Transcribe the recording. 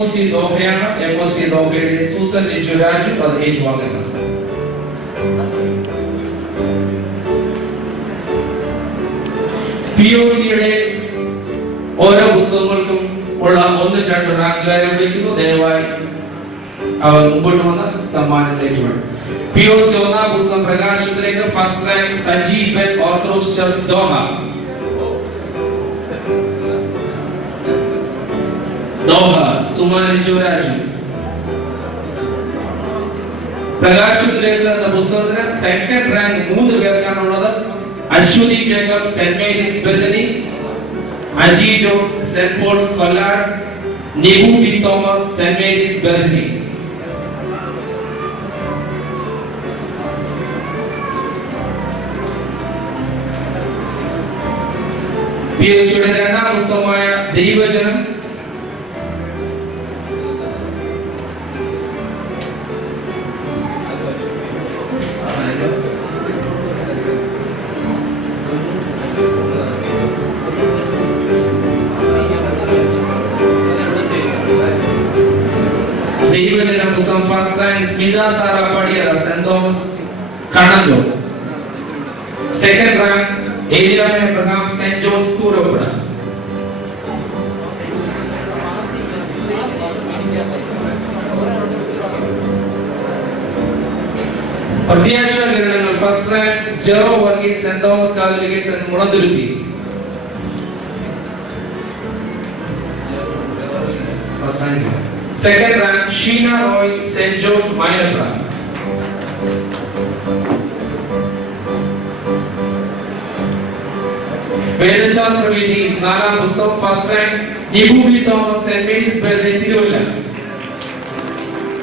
MOC Dohayana, MOC Dohayade Susan Juraju അത് ഏറ്റുവാങ്ങുന്നത്. POCയുടെ ഓരോ പുസ്തകങ്ങൾക്കും ഉള്ള 1-2 റാങ്കുകാരെ വിളിക്കുന്നു. ദയവായി അവർ മുമ്പോട്ട് വന്ന് സമ്മാനം ഏറ്റുവാങ്ങും. POC ഒന്നാം പുസ്തകം പ്രകാശനത്തിലേക്ക് first rank Saji Ben Orthodox church Doha. Doha Suman Juraj. പ്രകാശനത്തിലേക്ക് എന്ന പുസ്തകത്തിന് സെക്കൻഡ് റാങ്ക് 3 പേർക്കാണുള്ളത്. Aswathy Jacob saint Mary's Bergani, Aji Jose saint Paul's Kollad, Nibu B Thomas saint Mary's Bergani. POCയുടെ രണ്ടാം പുസ്തകമായ ദൈവജനം പുസ്തകം first rank Smitha Sara Padiyara saint Thomas Kannur. Second rank Aria Abraham saint John's Kooroppuzha. Prathyasha Kiranangal first rank Jero Varghese saint Thomas catholic saint Mulanthuruthy. Second rank Sheena Roy St. George Mayapra. Vedashastra Vidhi നാലാം പുസ്തകം first rank Nibu B Thomas saint Mary's Bergani Thiruvalla.